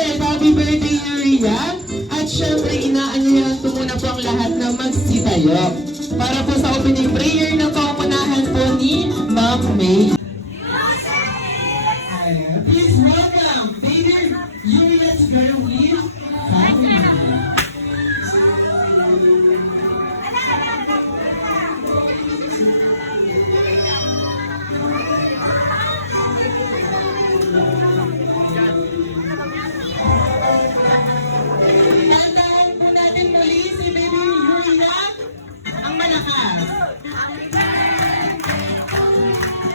Alright! Happy birthday, Yuria! At syempre, inaanyayahan ko muna po ang lahat na magsitayo para po sa opening prayer na pangunahan po ni Ma'am May. Please welcome baby Yuria's girl family. Tandaan po natin muli si baby Yuria ang malakas.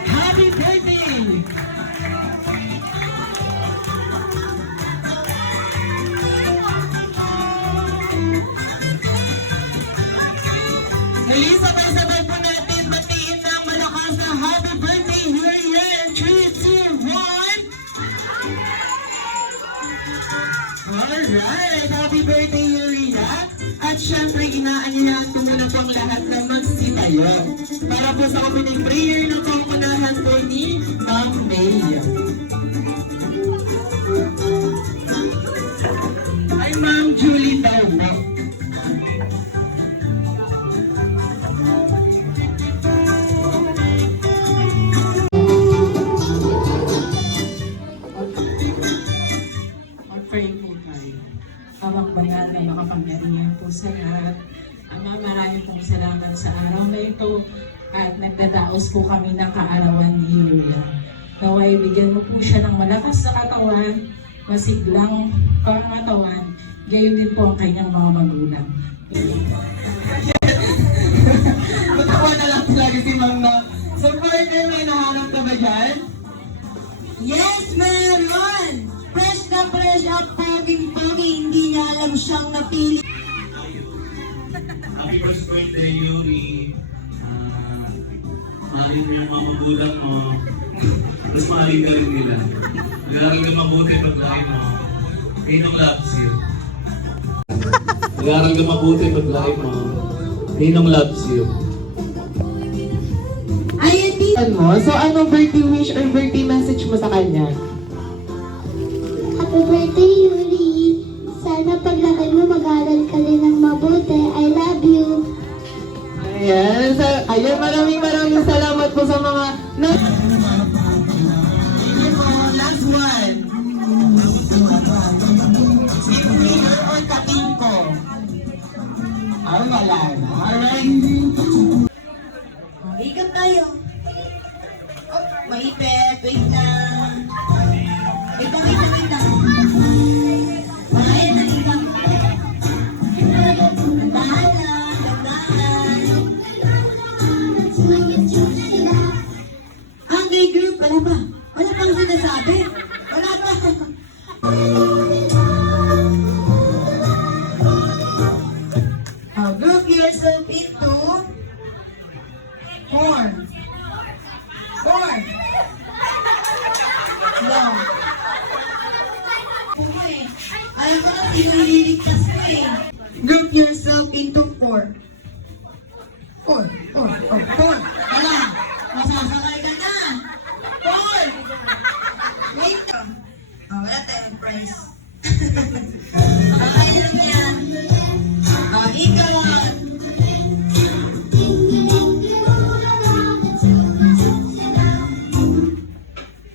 Happy birthday! Muli sabay-sabay po natin batiin ng malakas na happy birthday Yuria in 3, 2, 1. Alright! Happy birthday, Yuria! At syempre, inaanyayahan ko muna po ang lahat na magsitayo para po sa opening prayer na pangunahan po ni Ma'am May. Ay, Ma'am Julie daw po. Pray po tayo. Amang banal na makapangyarihan po sa lahat. Ama, maraming pong salamat sa araw na ito at nagdadaos po kami ng kaarawan ni Yuria. Naway bigyan mo po siya ng malakas na katawan, masiglang pangatawan, gayon din po ang kanyang mga magulang. Matawa na lang lagi si Ma'am na. So, partner, may nahanap ka ba dyan? Yes, meron! Fresh na fresh at poging-pogi, hindi niya alam siyang napili. Happy first birthday, Yuri. Mahalin mo yung mga magulang mo. Tapos mahalin ka rin nila. Mag-aaral ka mabuti paglaki mo. Ninong loves you. Mag-aaral ka mabuti paglaki mo. Ninong loves you. Ay, hindi. So, anong birthday wish or birthday message mo sa kanya? Happy birthday, Yuri! Sana paglaki mo mag-aral ka rin ng mabuti. I love you! Ayan, ayan, maraming salamat po sa mga Sige po, last one. Finger or katingko? Ay, wala na. Alright. Ikot tayo. Oh, maipit. Wait lang. Wait lang. Ay, naligang. Dandahan lang, dandahan. Ang gay group, wala pa. Wala pang sinasabi. Wala pa. Group yourself into 4. 4. No. Okay. Alam ko na sino nililigtas ko eh. Group yourself into 4. 4. Oh, 4. Wala. Masasakay ka na. 4. Wait. Wala tayong prize. Ayun yan. Ikaw.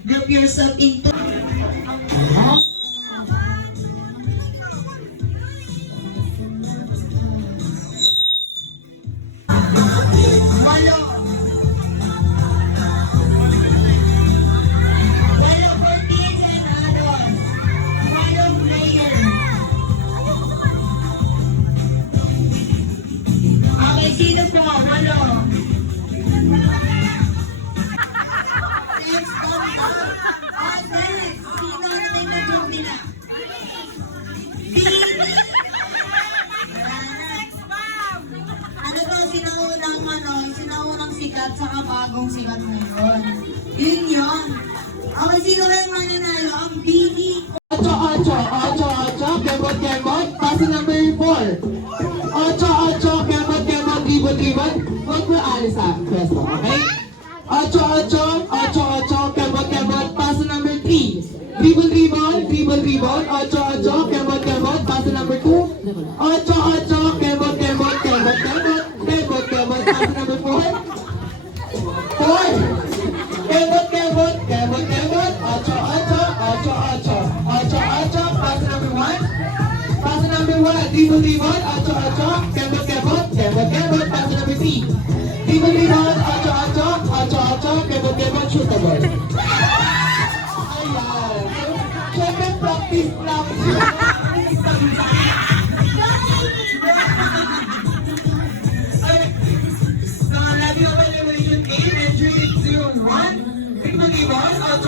Group yourself into walo. Walo for kids and adults. Walo player. Okay, sino po? Walo. Next, come down. Next, sino ang nag-group nila? Ano to, sinaunang sikat sa bagong sikat ngayon. Yun yun. Okay, sino ba yung mananalo? Ang Bini. 8, kemot, pass number 4. 8, kemot, ribbon. Huwag mo alis sa pwesto, okay? 8, kemot, pass number 3. Ribbon, 8, 8, kemot, kemot, paso number 2. 8, kemot, kemot, kemot, kemot, kemot, kemot, paso number 4. 4. Kemot, kemot, kemot, kemot, 8, paso number 1. Paso number 1, tibot, tibot, 8, kemot, kemot, kemot, kemot, paso number 3. Tibot, tibot, 8, kemot, kemot, shoot the ball. Ayan. Siyempre, practice lang. Lagi naman elimination game, entry 0-1. Tignan ni Boss, 8,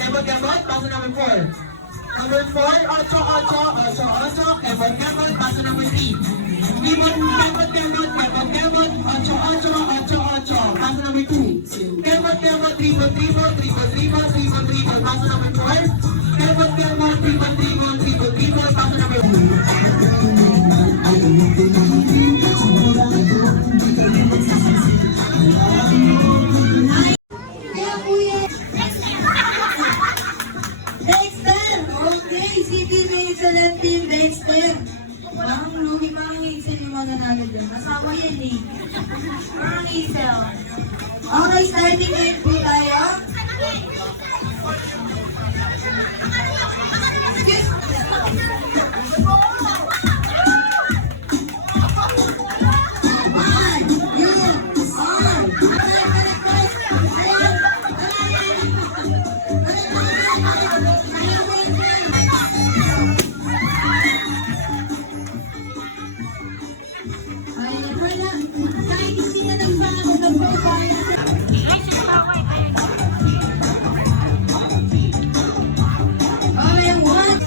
kemot, kemot, paso number 4. Number 4, 8, kemot, kemot, paso number 3. Kemot, kemot, kemot, kemot, kemot, 8, paso number 2. Kemot, kemot, tribot, tribot, tribot, tribot, tribot, tribot, paso number 4. Kemot, kemot, tribot, tribot, tribot, tribot, paso number 2. Kaya kuya. Dexter! Okay, City may excellent team, Dexter. Parang Louie, parang Hazel yung mananalo dyan. Kasama yan eh. Parang Hazel. Okay, starting game po tayo. Kahit hindi na nagbago ng babayan. Okay, one.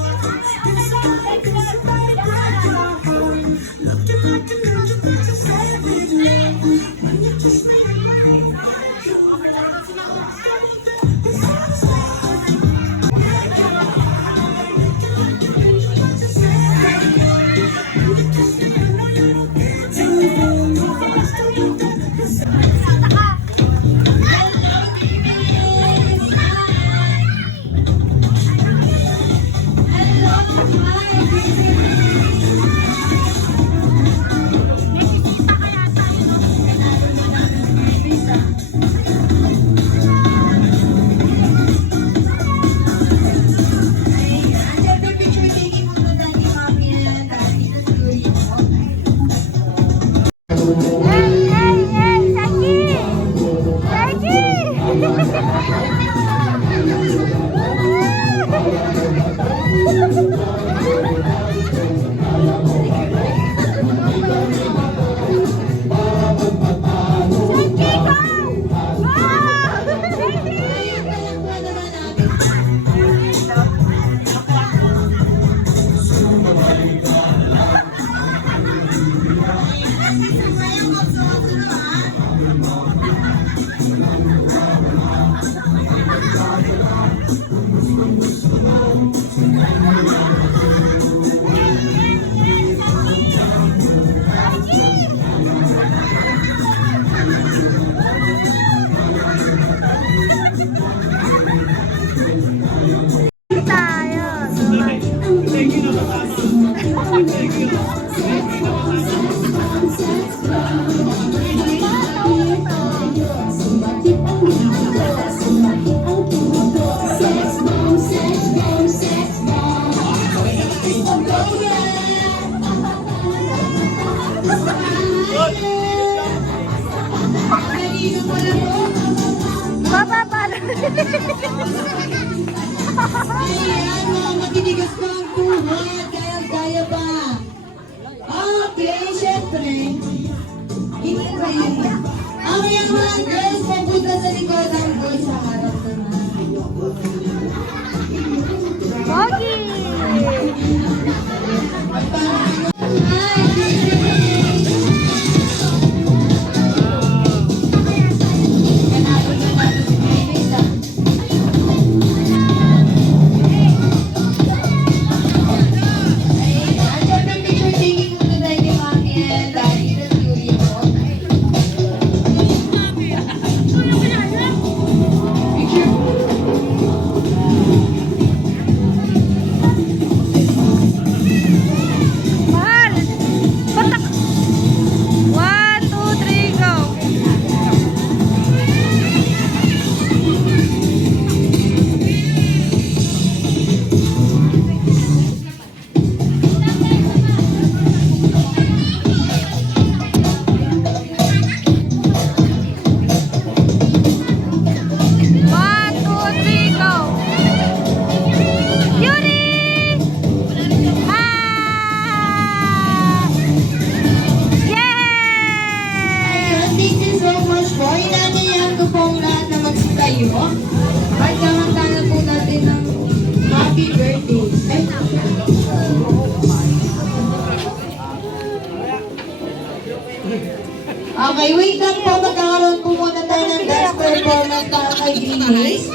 Ayan, mga matinigas ko ang tuhod. Kaya pa. Okay, syempre. Hindi ba yun? Okay, ang mga girls, pupunta sa likod ang boys sa harap naman. Pogi! Picture Okay, wait lang po. Magkakaroon po muna tayo ng dance performance para kay Grimace.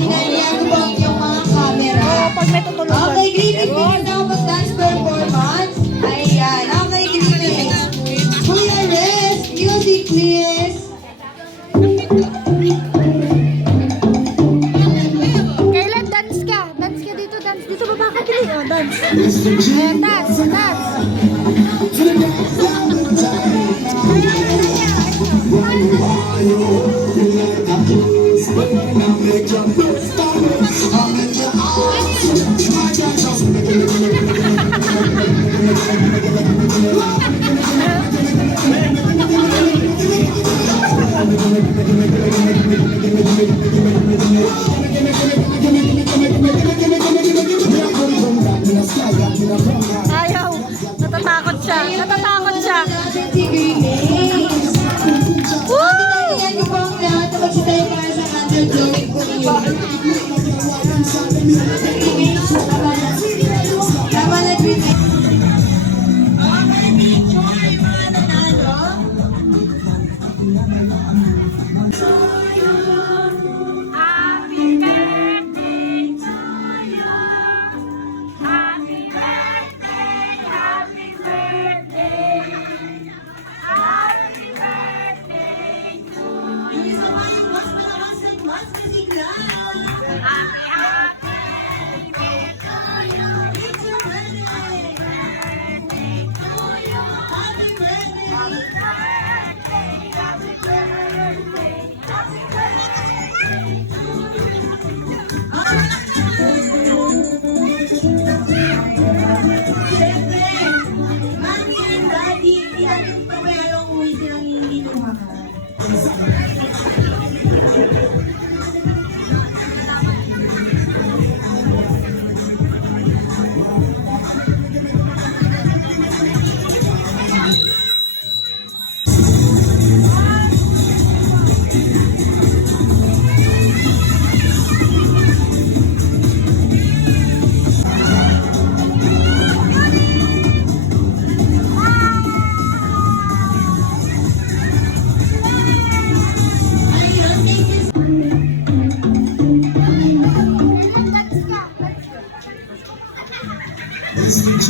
Hinahilihan ko po ang iyong mga camera. Okay, Grimace, bigyan na ako mag-dance performance. Ayan, okay, Grimace. Kuya Rez, music please. Kailan dance ka? Dance ka dito, dance dito. Baba ka dili. Oh, dance. Ayan, dance, dance. Ayaw. Natatakot siya. Natatakot siya. Si Grimace. Hinahilihan ko po ang lahat na magsitayo para sa underdrawing ko yun. Grimace, tama na Grimace. Okay, picture, mga nanalo. Isa pa yung mas malakas at mas kasigla. It's your birthday. Happy birthday. Siyempre, Mami and Daddy, hindi natin pabayayang umuwi silang hindi lumakas. Dance ka.